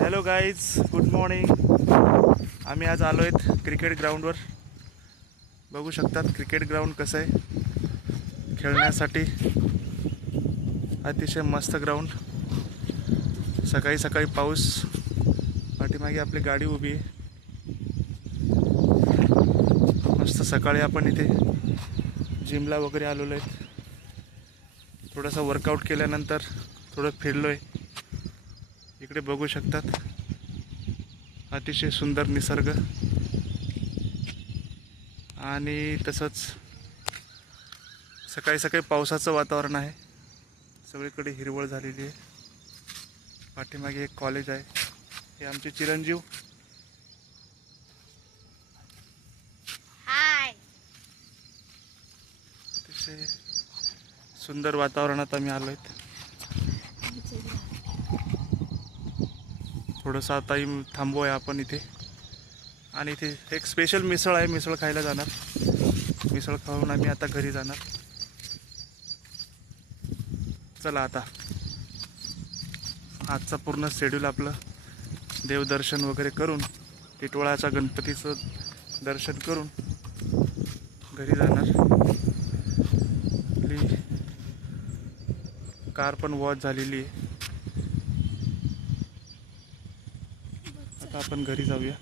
Hello guys, good morning. आम्ही आज आलो आहेत क्रिकेट ग्राउंडवर. बघू शकतात क्रिकेट ग्राउंड कसं आहे खेळण्यासाठी. अतिशय मस्त ग्राउंड. सकाळी सकाळी पाऊस, पाठीमागे आपली गाडी उभी आहे. मस्त सकाळी आपण इथे जिमला वगैरे आलेलो आहेत. थोडंसं वर्कआउट केल्यानंतर थोडं फिरलो आहे. इकडे बघू शकतात अतिशय सुंदर निसर्ग आणि तसंच सकाळी सकाळी पावसाचं वातावरण आहे. सगळीकडे हिरवळ झालेली आहे. पाठीमागे एक कॉलेज आहे. हे आमचे चिरंजीव. हाय. अतिशय सुंदर वातावरणात आम्ही आलो आहेत. थोडंसं आता थांबूया आपण इथे. आणि इथे एक स्पेशल मिसळ आहे, मिसळ खायला जाणार. मिसळ खाऊन आम्ही आता घरी जाणार. चला आता आजचा पूर्ण शेड्यूल आपलं देवदर्शन वगैरे करून, टिटवाळाच्या गणपतीचं दर्शन करून घरी जाणार. आपली कार पण वॉश झालेली आहे. आता आपण घरी जाऊया.